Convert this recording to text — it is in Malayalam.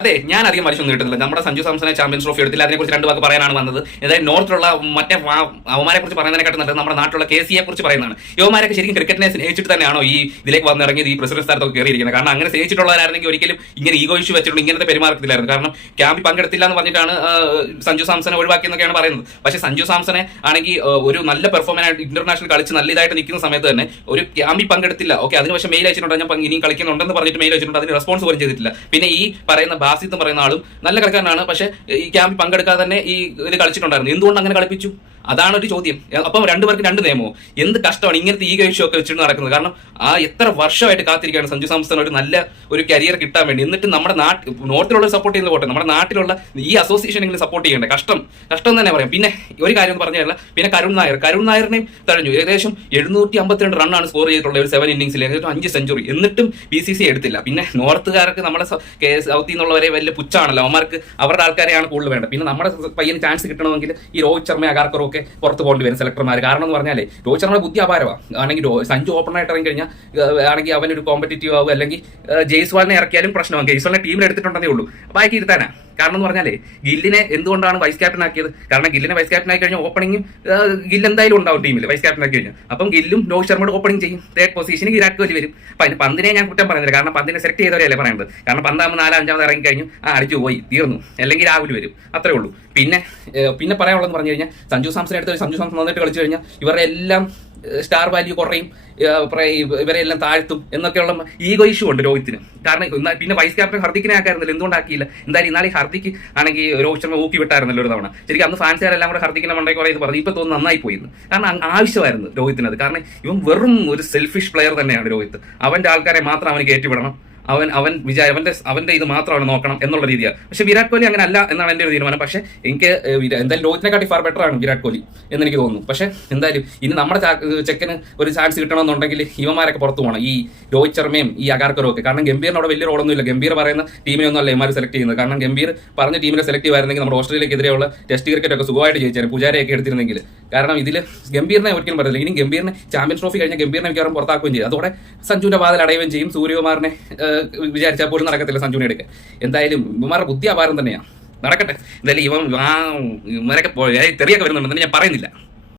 അതെ, ഞാൻ അധികം വലിച്ചൊന്നും കിട്ടുന്നില്ല. നമ്മുടെ സഞ്ജു സാംസനെ ചാമ്പ്യൻസ് ട്രോഫി എടുത്തില്ല. അതിനെക്കുറിച്ച് രണ്ട് വാക്ക് പറയാനാണ് വന്നത്. അതായത് നോർത്തിലുള്ള മറ്റേ അവന്മാരെ കുറിച്ച് പറയുന്നതിനെക്കാട്ടും നല്ലത് നമ്മുടെ നാട്ടിലുള്ള KCയെ കുറിച്ച് പറയുന്നതാണ്. യുവമാരൊക്കെ ശരിക്കും ക്രിക്കറ്റിനെ സ്നേഹിച്ചിട്ട് തന്നെയാണോ ഈ ഇതിലേക്ക് വന്നിറങ്ങിയത്, ഈ പ്രസിഡന്റ് സ്ഥാനത്തൊക്കെ കയറിയിരിക്കുന്നത്? കാരണം അങ്ങനെ സ്നേഹിച്ചിട്ടുള്ളവരായിരുന്നെങ്കിൽ ഒരിക്കലും ഇങ്ങനെ ഈഗോ ഇഷ്യൂ വെച്ചിട്ടുണ്ട് ഇങ്ങനത്തെ പെരുമാറത്തില്ലായിരുന്നു. കാരണം ക്യാമ്പിൽ പങ്കെടുത്തില്ല എന്ന് പറഞ്ഞിട്ടാണ് സഞ്ജു സാംസനെ ഒഴിവാക്കിയെന്നൊക്കെയാണ് പറയുന്നത്. പക്ഷേ സഞ്ജു സാംസനെ ആണെങ്കിൽ ഒരു നല്ല പെർഫോമൻസ് ഇന്റർനാഷണൽ കളിച്ച് നല്ല ഇതായിട്ട് നിൽക്കുന്ന സമയത്ത് തന്നെ ഒരു ക്യാമ്പിൽ പങ്കെടുത്തില്ല. ഓക്കെ, അതിന് പക്ഷേ മെയിൽ അയച്ചിട്ടുണ്ട്, ഞാൻ ഇനിയും കളിക്കുന്നുണ്ടെന്ന് പറഞ്ഞിട്ട് മെയിൽ അയച്ചിട്ടുണ്ട്. അതിന് റെസ്പോൺസ് പോലും ചെയ്തിട്ടില്ല. പിന്നെ ഈ പറയുന്ന ബാസിത്ത് പറയുന്ന ആളും നല്ല കളിക്കാരനാണ്, പക്ഷേ ഈ ക്യാമ്പിൽ പങ്കെടുക്കാതെ തന്നെ ഈ ഇത് കളിച്ചിട്ടുണ്ടായിരുന്നു. എന്തുകൊണ്ട് അങ്ങനെ കളിപ്പിച്ചു? അതാണ് ഒരു ചോദ്യം. അപ്പം രണ്ടുപേർക്ക് രണ്ട് നിയമവും. എന്ത് കഷ്ടമാണ് ഇങ്ങനത്തെ ഈഗോ ഇഷ്യൂ ഒക്കെ വെച്ചിട്ട് നടക്കുന്നത്. കാരണം എത്ര വർഷമായിട്ട് കാത്തിരിക്കുകയാണ് സഞ്ജു സാംസൺ ഒരു നല്ല ഒരു കരിയർ കിട്ടാൻ വേണ്ടി. എന്നിട്ട് നമ്മുടെ നോർത്തിലുള്ള സപ്പോർട്ട് ചെയ്യുന്ന പോട്ടെ, നമ്മുടെ നാട്ടിലുള്ള ഈ അസോസിയേഷനെങ്കിലും സപ്പോർട്ട് ചെയ്യണ്ടേ? കഷ്ടം തന്നെ പറയാം. പിന്നെ ഒരു കാര്യം എന്ന് പറഞ്ഞാൽ, പിന്നെ കരുൺ നായറിനെയും തഴഞ്ഞു. ഏകദേശം 752 റണ്ണാണ് സ്കോർ ചെയ്തിട്ടുള്ള ഒരു 7 ഇന്നിംഗ്സിൽ, ഏകദേശം 5 സെഞ്ചുറി. എന്നിട്ടും BCCI എടുത്തില്ല. പിന്നെ നോർത്തുകാർക്ക് നമ്മുടെ സൗത്തിൽ നിന്നുള്ളവരെ വലിയ പുച്ഛാണല്ലോ, അവന്മാർക്ക് അവരുടെ ആൾക്കാരെയാണ് കൂടുതൽ വേണ്ടത്. പിന്നെ നമ്മുടെ പയ്യന് ചാൻസ് കിട്ടണമെങ്കിൽ ഈ രോഹിത് ശർമ്മ അഗാർക്കറും ഒക്കെ പുറത്ത് പോകേണ്ടി വരും സെലക്ടർമാർ. കാരണം എന്ന് പറഞ്ഞാൽ രോഹിത് ശർമ്മയുടെ ബുദ്ധി അപാരമാണ്. ആണെങ്കിൽ സഞ്ജു ഓപ്പണായിട്ട് ഇറങ്ങി കഴിഞ്ഞാൽ ആണെങ്കിൽ അവനൊരു കോമ്പറ്റീറ്റീവ് ആവും. അല്ലെങ്കിൽ ജയ്സ്വാളിനെ ഇറക്കിയാലും പ്രശ്നമാകും. ജയ്സ്വാളിനെ ടീമിൽ എടുത്തിട്ടുണ്ടെന്നേ ഉള്ളൂ. അപ്പോൾ അയക്കി ഇരുത്താനാ. കാരണം എന്ന് പറഞ്ഞാലേ ഗില്ലിനെ എന്തുകൊണ്ടാണ് വൈസ് ക്യാപ്റ്റൻ ആക്കിയത്? കാരണം ഗില്ലിനെ വൈസ് ക്യാപ്റ്റൻ ആക്കി കഴിഞ്ഞാൽ ഓപ്പണിംഗ് ഗില്ല് എന്തായാലും ഉണ്ടാവും ടീമിൽ വൈസ് ക്യാപ്റ്റൻ ആക്കി കഴിഞ്ഞാൽ. അപ്പം ഗില്ലും രോഹിത് ശർമ്മയുടെ ഓപ്പണിംഗ് ചെയ്യും. തേർഡ് പൊസിഷനിൽ വിരാട് കോഹ്ലി വരും. അപ്പം അതിന് പന്തിനെ ഞാൻ കുറ്റം പറയുന്നില്ല, കാരണം പന്തിനെ സെലക്ട് ചെയ്തവരല്ലേ പറയുന്നത്. കാരണം പന്താകുമ്പോൾ 4-5 ഇറങ്ങി കഴിഞ്ഞു, അടിച്ചു പോയി, തീർന്നു. അല്ലെങ്കിൽ രാഹുൽ വരും, അത്രേ ഉള്ളൂ. പിന്നെ പറയാനുള്ളതെന്ന് പറഞ്ഞു കഴിഞ്ഞാൽ സഞ്ജു സാംസൺ എടുത്ത് സഞ്ജു സാംസൺ നന്നായിട്ട് കളിച്ചു കഴിഞ്ഞാൽ ഇവരുടെ എല്ലാം സ്റ്റാർ വാല്യൂ കുറയും, ഇവരെല്ലാം താഴ്ത്തും എന്നൊക്കെയുള്ള ഈഗോ ഇഷ്യൂ ഉണ്ട് രോഹിത്തിന്. കാരണം പിന്നെ വൈസ് ക്യാപ്റ്റൻ ഹർദിക്കിനെ ആക്കായിരുന്നല്ലോ, എന്തുകൊണ്ടാക്കിയില്ല? എന്തായാലും ഇന്നാളെ ഹർദിക്ക് ആണെങ്കിൽ രോഹിത് ശർമ്മ ഊക്കി വിട്ടായിരുന്നല്ലോ ഒരു തവണ. ശരിക്കും അന്ന് ഫാൻസുകാരെല്ലാം കൂടെ ഹർദിക്കിനെ മണ്ടേ കുറേ ഇത് പറഞ്ഞു. ഇപ്പൊ തോന്നുന്നു നന്നായി പോയിരുന്നു. കാരണം ആവശ്യമായിരുന്നു രോഹിത്തിനത്. കാരണം ഇവൻ വെറും ഒരു സെൽഫിഷ് പ്ലെയർ തന്നെയാണ് രോഹിത്. അവന്റെ ആൾക്കാരെ മാത്രം അവന് കയറ്റിവിടണം, അവന്റെ ഇത് മാത്രമാണ് നോക്കണം എന്നുള്ള രീതിയാണ്. പക്ഷെ വിരാട് കോഹ്ലി അങ്ങനെ അല്ല എന്നാണ് എൻ്റെ ഒരു തീരുമാനം. പക്ഷേ എനിക്ക് എന്തായാലും രോഹിത്തിനെക്കാട്ടി ഫാർ ബെറ്റർ ആണ് വിരാട് കോഹ്ലി എന്ന് എനിക്ക് തോന്നുന്നു. പക്ഷേ എന്തായാലും ഇനി നമ്മുടെ ചെക്കന് ഒരു ചാൻസ് കിട്ടണമെന്നുണ്ടെങ്കിൽ ഇവന്മാരൊക്കെ പുറത്തു പോകണം, ഈ രോഹിത് ശർമ്മയും ഈ അഗാർക്കറും ഒക്കെ. കാരണം ഗംഭീറിന് അവിടെ വലിയ റോളൊന്നുമില്ല. ഗംഭീർ പറയുന്ന ടീമിനൊന്നും അല്ല ഇവന്മാർ സെലക്ട് ചെയ്യുന്നത്. കാരണം ഗംഭീർ പറഞ്ഞ ടീമിനെ സെലക്ട് ചെയ്യുമായിരുന്നെങ്കിൽ നമ്മുടെ ഓസ്ട്രേലിയക്കെതിരെയുള്ള ടെസ്റ്റ് ക്രിക്കറ്റ് ഒക്കെ സുഖമായിട്ട് ജയിച്ചാൽ പൂജാരയൊക്കെ എടുത്തിരുന്നെങ്കിൽ. കാരണം ഇതിൽ ഗംഭീറിനെ ഒരിക്കലും പറയില്ല. ഇനി ഗംഭീറിനെ ചാമ്പ്യൻസ് ട്രോഫി കഴിഞ്ഞാൽ ഗംഭീറിനെ മിക്കവാറും പുറത്താക്കുകയും ചെയ്യും. അതോടെ സഞ്ജുവിന്റെ വാതിൽ അടയുകയും ചെയ്യും. സൂര്യകുമാറിനെ വിചാരിച്ചാൽ പോലും നടക്കത്തില്ല സഞ്ജുവിനെ എടുക്കാൻ. എന്തായാലും ഇവന്മാരുടെ ബുദ്ധി അപാരം തന്നെയാണ്. നടക്കട്ടെ. എന്തായാലും ഇവരൊക്കെ തെറിയൊക്കെ വരുന്നുണ്ടെന്ന് ഞാൻ പറയുന്നില്ല.